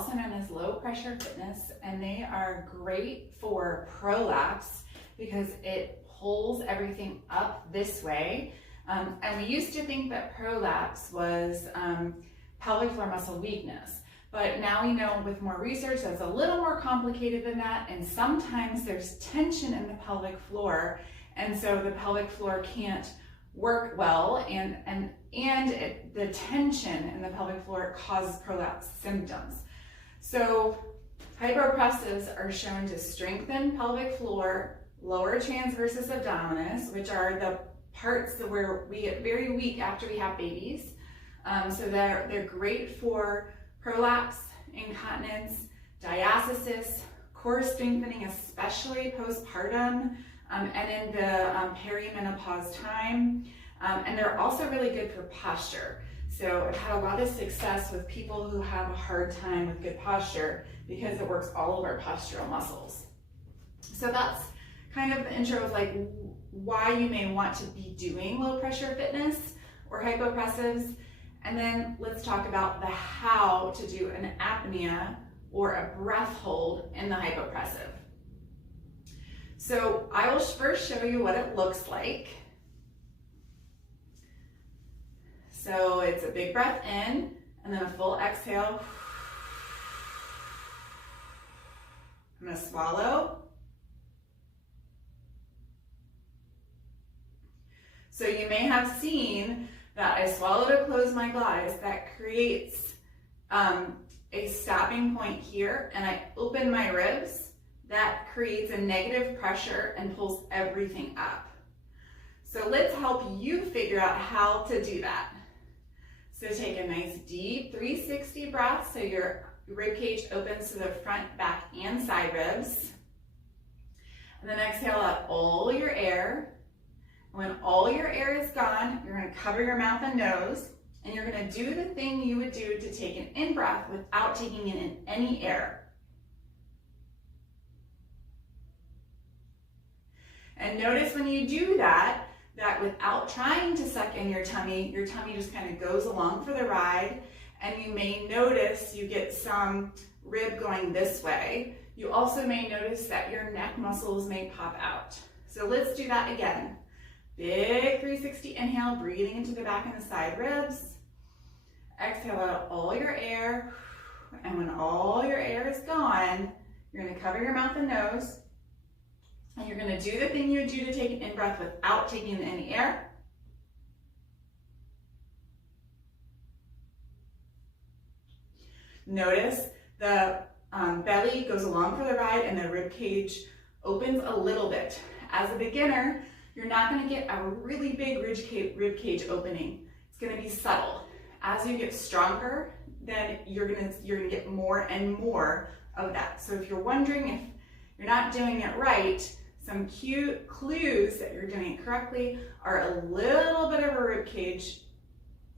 also known as low pressure fitness, and they are great for prolapse because it pulls everything up this way. And we used to think that prolapse was pelvic floor muscle weakness, but now we know with more research that's a little more complicated than that, and sometimes there's tension in the pelvic floor, and so the pelvic floor can't work well, and the tension in the pelvic floor causes prolapse symptoms. So hypopressives are shown to strengthen pelvic floor, lower transversus abdominis, which are the parts that where we get very weak after we have babies. So they're great for prolapse, incontinence, diastasis, core strengthening, especially postpartum, and in the perimenopause time. And they're also really good for posture. So I've had a lot of success with people who have a hard time with good posture because it works all of our postural muscles. So that's kind of the intro of like why you may want to be doing low pressure fitness or hypopressives. And then let's talk about the how to do an apnea or a breath hold in the hypopressive. So I will first show you what it looks like. So it's a big breath in and then a full exhale. I'm going to swallow. So you may have seen that I swallow to close my glottis. That creates a stopping point here, and I open my ribs. That creates a negative pressure and pulls everything up. So let's help you figure out how to do that. So take a nice deep 360 breath, so your rib cage opens to the front, back, and side ribs. And then exhale out all your air. When all your air is gone, you're going to cover your mouth and nose, and you're going to do the thing you would do to take an in-breath without taking in any air. And notice when you do that without trying to suck in your tummy just kind of goes along for the ride, and you may notice you get some rib going this way. You also may notice that your neck muscles may pop out. So let's do that again. Big 360 inhale, breathing into the back and the side ribs. Exhale out all your air. And when all your air is gone, you're going to cover your mouth and nose. And you're going to do the thing you would do to take an in-breath without taking in any air. Notice the belly goes along for the ride and the rib cage opens a little bit. As a beginner, you're not going to get a really big rib cage opening. It's going to be subtle. As you get stronger, then you're going to get more and more of that. So if you're wondering if you're not doing it right, some cute clues that you're doing it correctly are a little bit of a rib cage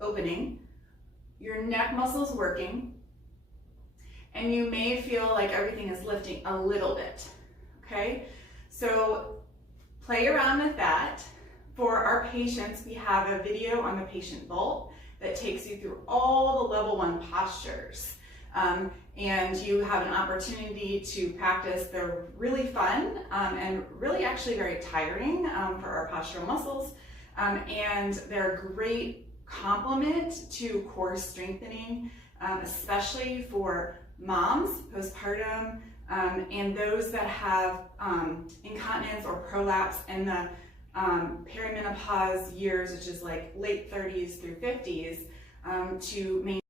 opening, your neck muscles working, and you may feel like everything is lifting a little bit. Okay, so play around with that. For our patients, we have a video on the patient vault that takes you through all the level 1 postures. And you have an opportunity to practice. They're really fun and really actually very tiring for our postural muscles. And they're a great complement to core strengthening, especially for moms, postpartum, and those that have incontinence or prolapse in the perimenopause years, which is like late 30s through 50s, to maintain